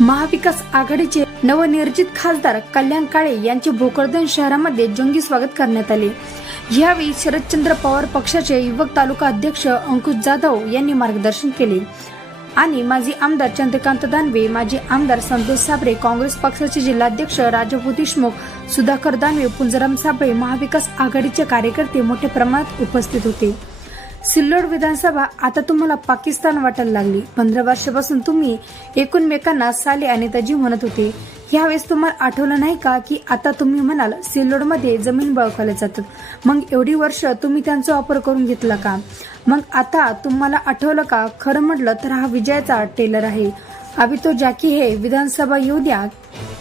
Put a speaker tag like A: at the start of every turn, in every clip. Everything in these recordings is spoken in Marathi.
A: महाविकास आघाडीचे नवनिर्जित खासदार कल्याण काळे यांचे भोकरदन शहरामध्ये जंगी स्वागत करण्यात आले. यावेळी शरदचंद्र पवार पक्षाचे युवक तालुका अध्यक्ष अंकुश जाधव यांनी मार्गदर्शन केले. आणि माजी आमदार चंद्रकांत दानवे माजी आमदार संतोष साबरे काँग्रेस पक्षाचे जिल्हाध्यक्ष राजभू देशमुख सुधाकर दानवे पुंजराम साबळे महाविकास आघाडीचे कार्यकर्ते मोठ्या प्रमाणात उपस्थित होते. सिल्लोड विधानसभा आता तुम्हाला पाकिस्तान वाटायला लागली. पंधरा वर्षापासून तुम्ही एकूणमेकांना साले आणि तजी म्हणत होते. यावेळेस तुम्हाला आठवलं नाही का की आता तुम्ही म्हणाल सिल्लोडमध्ये जमीन बळकावल्या जातात. मग एवढी वर्ष तुम्ही त्यांचा वापर करून घेतला का? मग आता तुम्हाला आठवलं का? खरं म्हटलं तर हा विजयाचा टेलर आहे. अभि तो जाकी हे विधानसभा येऊ द्या.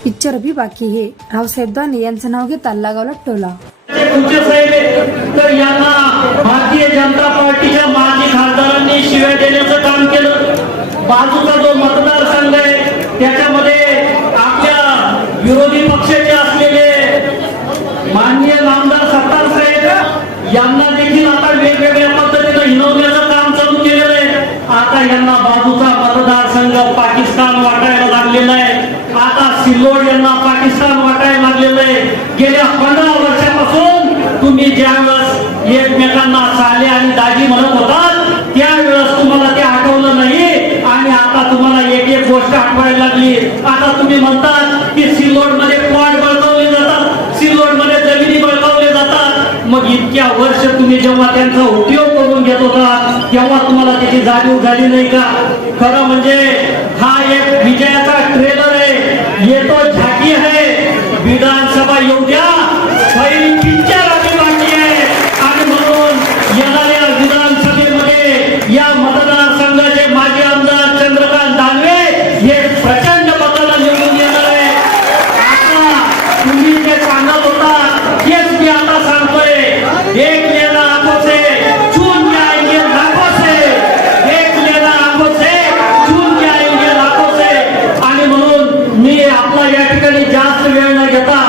A: पिक्चर भी बाकी हे रावसाहेब दाने यांचं नाव घेता लागावला टोला.
B: तुमचे साहेब तर यांना भारतीय जनता पार्टीच्या माजी खासदारांनी शिव्या देण्याचं काम केलं. बाजूचा जो मतदारसंघ आहे त्याच्यामध्ये आपल्या विरोधी पक्षाचे असलेले माननीय नामदार सत्तार साहेब यांना देखील आता वेगवेगळ्या पद्धतीनं हिनवण्याचं काम चालू केलेलं आहे. आता यांना बाजूचा मतदारसंघ पाकिस्तान वाटायला लागलेला आहे. आता सिल्लोड यांना पाकिस्तान वाटायला लागलेलं आहे. गेल्या पंधरा ज्यावेळेस एकमेकांना साले आणि दाजी म्हणत होतात त्यावेळेस तुम्हाला ते आठवलं नाही. आणि आता तुम्हाला एक एक गोष्ट आठवायला लागली. आता तुम्ही म्हणतात की सिल्लोडमध्ये क्वाड बळकावले जातात सिल्लोडमध्ये जमिनी बळकावले जातात. मग इतक्या वर्ष तुम्ही जेव्हा त्यांचा उपयोग करून घेत होता तेव्हा तुम्हाला त्याची जाणीव झाली नाही का? खरं म्हणजे हा एक विजयाचा ट्रेलर आहे. येतो झाकी आहे. विधानसभा येऊ द्या. येणाऱ्या विधानसभेमध्ये या मतदारसंघाचे माजी आमदार चंद्रकांत दानवे हे प्रचंड मताला निवडून येणार आहे. आता तुम्ही आता सांगतोय. एक मेला आपण चून के आएंगे लाखों से एक मेला आपण चून के आएंगे लाखों से आणि म्हणून मी आपला या ठिकाणी जास्त वेळ न घेता